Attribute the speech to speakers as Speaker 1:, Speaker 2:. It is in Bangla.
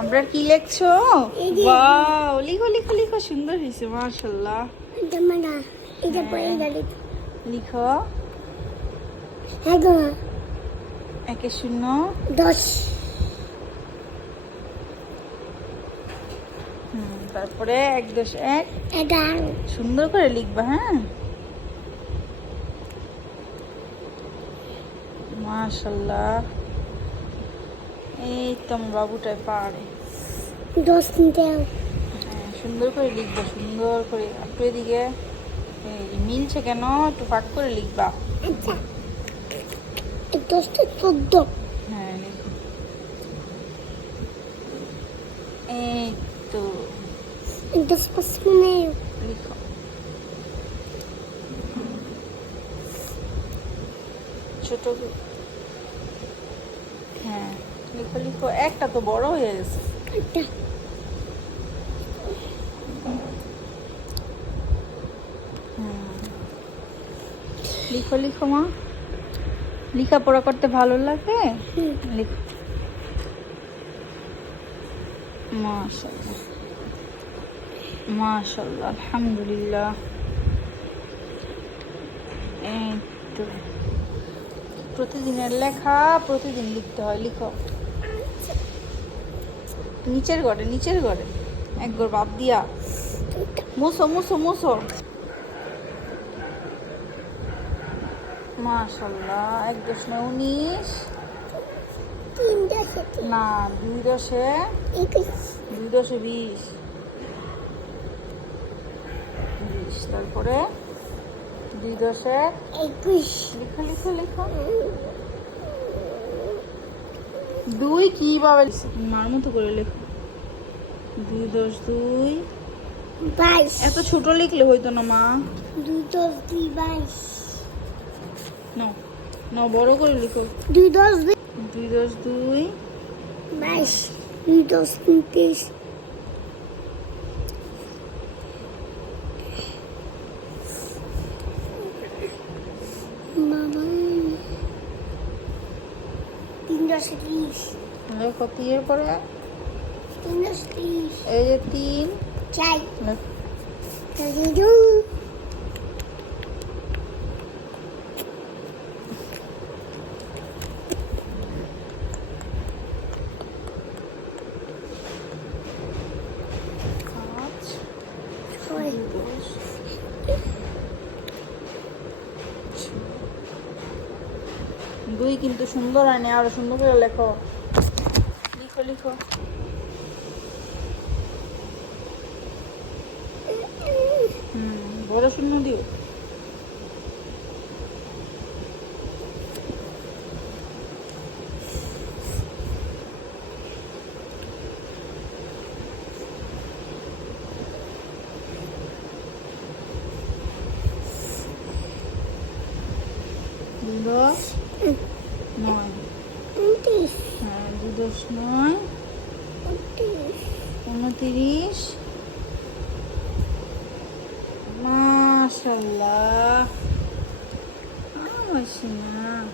Speaker 1: আমরা কি লেখছো? ওয়াও লিখো লিখো লিখো সুন্দর হয়েছে মাশাল্লাহ
Speaker 2: এটা এটা
Speaker 1: লিখো।
Speaker 2: হ্যাঁ
Speaker 1: একে শূন্য।
Speaker 2: দশ।
Speaker 1: হুম, তারপরে এক দশ এক। সুন্দর করে লিখবা হ্যাঁ। মাশাল্লাহ আমার বাবুটাই পারে
Speaker 2: দশ দেও
Speaker 1: হ্যাঁ, সুন্দর করে লিখবা সুন্দর করে। একটু এদিকে মিলছে কেন? একটু ফাঁক করে লিখবা।
Speaker 2: আচ্ছা। এই দশটা চোদ্দ।
Speaker 1: হ্যাঁ লিখো। এই তো।
Speaker 2: দশ পাঁচ পনেরো
Speaker 1: লিখো। ছোট হ্যাঁ। লিখো লিখো একটা তো বড় হয়ে গেছে। লিখো লিখো মা। লেখাপড়া করতে ভালো লাগে? লিখো মাশাল্লাহ মাশাল্লাহ আলহামদুলিল্লাহ। এই তো। প্রতিদিনের লেখা প্রতিদিন লিখতে হয় লিখো। নিচের ঘরে নিচের ঘরে। এক ঘর বাদ দিয়া। মুছো মুছো মুছো মাশাল্লাহ এক দশমে উনিশ। না দুই দশে দুই দশে বিশ। বিশ তারপরে দুই দশে
Speaker 2: একুশ।
Speaker 1: লিখো লিখো লিখো। দুই কি পাবে মার মতো করে লেখো। দুই দশ দুই।
Speaker 2: বাইশ।
Speaker 1: এত ছোট লিখলে হইতো না মা।
Speaker 2: দুই দশ দুই বাইশ।
Speaker 1: নাও নাও বড় করে লিখো।
Speaker 2: দুই দশ দুই।
Speaker 1: দুই দশ দুই।
Speaker 2: বাইশ। দুই দশ তিন তেইশ বাবা তিন দশ ত্রিশ
Speaker 1: লেখো তিনের পরে
Speaker 2: তিন দশ ত্রিশ
Speaker 1: এই যে তিন
Speaker 2: চাই
Speaker 1: লেখো।
Speaker 2: দুই
Speaker 1: পাঁচ
Speaker 2: ছয়
Speaker 1: দশ দুই কিন্তু সুন্দর হয়নি আরও সুন্দর করে লেখো। লিখো লিখো। হুম, বড় শূন্য দিও। দশ নয়। হ্যাঁ দশ নয়। উনতিরিশ। মাশাল্লাহ। আমার সোনা